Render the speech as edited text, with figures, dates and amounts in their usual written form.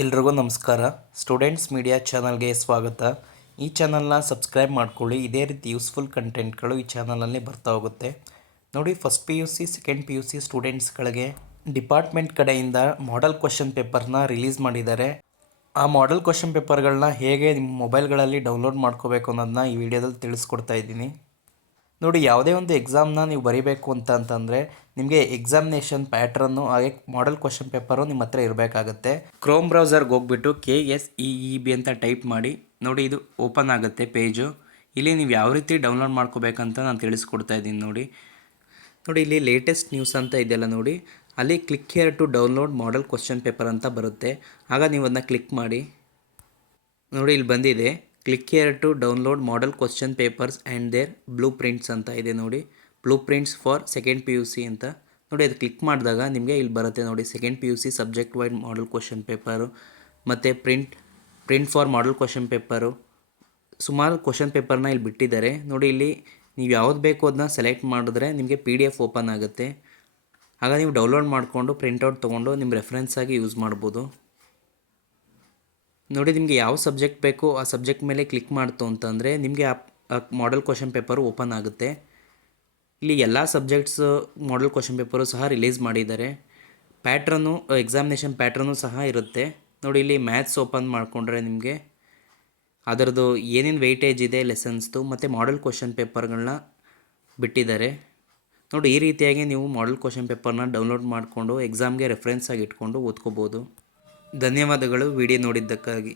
ಎಲ್ರಿಗೂ ನಮಸ್ಕಾರ. Students media ಚಾನಲ್ಗೆ ಸ್ವಾಗತ. ಈ ಚಾನಲ್ನ ಸಬ್ಸ್ಕ್ರೈಬ್ ಮಾಡ್ಕೊಳ್ಳಿ. ಇದೇ ರೀತಿ ಯೂಸ್ಫುಲ್ ಕಂಟೆಂಟ್ಗಳು ಈ ಚಾನಲಲ್ಲಿ ಬರ್ತಾ ಹೋಗುತ್ತೆ. ನೋಡಿ, first P U C, second P U C ಸ್ಟೂಡೆಂಟ್ಸ್ಗಳಿಗೆ ಡಿಪಾರ್ಟ್ಮೆಂಟ್ ಕಡೆಯಿಂದ ಮಾಡೆಲ್ ಕ್ವಶನ್ ಪೇಪರ್ನ ರಿಲೀಸ್ ಮಾಡಿದ್ದಾರೆ. ಆ ಮಾಡೆಲ್ ಕ್ವಶನ್ ಪೇಪರ್ಗಳನ್ನ ಹೇಗೆ ನಿಮ್ಮ ಮೊಬೈಲ್ಗಳಲ್ಲಿ ಡೌನ್ಲೋಡ್ ಮಾಡ್ಕೋಬೇಕು ಅನ್ನೋದನ್ನ ಈ ವಿಡಿಯೋದಲ್ಲಿ ತಿಳಿಸ್ಕೊಡ್ತಾ ಇದ್ದೀನಿ. ನೋಡಿ, ಯಾವುದೇ ಒಂದು ಎಕ್ಸಾಮ್ನ ನೀವು ಬರೀಬೇಕು ಅಂತಂದರೆ ನಿಮಗೆ ಎಕ್ಸಾಮಿನೇಷನ್ ಪ್ಯಾಟ್ರನ್ನು ಹಾಗೆ ಮಾಡೆಲ್ ಕ್ವಶನ್ ಪೇಪರು ನಿಮ್ಮ ಹತ್ರ ಇರಬೇಕಾಗುತ್ತೆ. ಕ್ರೋಮ್ ಬ್ರೌಸರ್ಗೆ ಹೋಗ್ಬಿಟ್ಟು KSEEB ಅಂತ ಟೈಪ್ ಮಾಡಿ. ನೋಡಿ, ಇದು ಓಪನ್ ಆಗುತ್ತೆ ಪೇಜು. ಇಲ್ಲಿ ನೀವು ಯಾವ ರೀತಿ ಡೌನ್ಲೋಡ್ ಮಾಡ್ಕೋಬೇಕಂತ ನಾನು ತಿಳಿಸ್ಕೊಡ್ತಾ ಇದ್ದೀನಿ. ನೋಡಿ, ಇಲ್ಲಿ ಲೇಟೆಸ್ಟ್ ನ್ಯೂಸ್ ಅಂತ ಇದೆಯಲ್ಲ, ನೋಡಿ ಅಲ್ಲಿ click here to download model question paper ಅಂತ ಬರುತ್ತೆ. ಆಗ ನೀವು ಅದನ್ನ ಕ್ಲಿಕ್ ಮಾಡಿ. ನೋಡಿ, ಇಲ್ಲಿ ಬಂದಿದೆ click here to download model question papers and their blueprints ಅಂತ ಇದೆ. ನೋಡಿ, blueprints for second P U C ಅಂತ. ನೋಡಿ, ಅದು ಕ್ಲಿಕ್ ಮಾಡಿದಾಗ ನಿಮಗೆ ಇಲ್ಲಿ ಬರುತ್ತೆ. ನೋಡಿ, second P U C subject wide model question paper ಮತ್ತು print for model question paper, ಸುಮಾರು ಕ್ವಶನ್ ಪೇಪರ್ನ ಇಲ್ಲಿ ಬಿಟ್ಟಿದ್ದಾರೆ. ನೋಡಿ, ಇಲ್ಲಿ ನೀವು ಯಾವ್ದು ಬೇಕು ಅದನ್ನ ಸೆಲೆಕ್ಟ್ ಮಾಡಿದ್ರೆ ನಿಮಗೆ PDF ಓಪನ್ ಆಗುತ್ತೆ. ಆಗ ನೀವು ಡೌನ್ಲೋಡ್ ಮಾಡಿಕೊಂಡು ಪ್ರಿಂಟೌಟ್ ತೊಗೊಂಡು ನಿಮ್ಮ ರೆಫರೆನ್ಸಾಗಿ ಯೂಸ್ ಮಾಡ್ಬೋದು. ನೋಡಿ, ನಿಮಗೆ ಯಾವ ಸಬ್ಜೆಕ್ಟ್ ಬೇಕು ಆ ಸಬ್ಜೆಕ್ಟ್ ಮೇಲೆ ಕ್ಲಿಕ್ ಮಾಡ್ತು ಅಂತಂದರೆ ನಿಮಗೆ ಆ ಮಾಡೆಲ್ ಕ್ವಶನ್ ಪೇಪರು ಓಪನ್ ಆಗುತ್ತೆ. ಇಲ್ಲಿ ಎಲ್ಲ ಸಬ್ಜೆಕ್ಟ್ಸ್ ಮಾಡೆಲ್ ಕ್ವಶನ್ ಪೇಪರು ಸಹ ರಿಲೀಸ್ ಮಾಡಿದ್ದಾರೆ. ಪ್ಯಾಟ್ರನ್ನು, ಎಕ್ಸಾಮಿನೇಷನ್ ಪ್ಯಾಟ್ರನ್ನು ಸಹ ಇರುತ್ತೆ. ನೋಡಿ, ಇಲ್ಲಿ ಮ್ಯಾಥ್ಸ್ ಓಪನ್ ಮಾಡಿಕೊಂಡ್ರೆ ನಿಮಗೆ ಅದರದ್ದು ಏನೇನು ವೆಯ್ಟೇಜ್ ಇದೆ ಲೆಸನ್ಸ್ದು ಮತ್ತು ಮಾಡೆಲ್ ಕ್ವಶನ್ ಪೇಪರ್ಗಳನ್ನ ಬಿಟ್ಟಿದ್ದಾರೆ. ನೋಡಿ, ಈ ರೀತಿಯಾಗಿ ನೀವು ಮಾಡೆಲ್ ಕ್ವಶನ್ ಪೇಪರ್ನ ಡೌನ್ಲೋಡ್ ಮಾಡಿಕೊಂಡು ಎಕ್ಸಾಮ್ಗೆ ರೆಫರೆನ್ಸ್ ಆಗಿ ಇಟ್ಕೊಂಡು ಓದ್ಕೋಬೋದು. ಧನ್ಯವಾದಗಳು ವಿಡಿಯೋ ನೋಡಿದ್ದಕ್ಕಾಗಿ.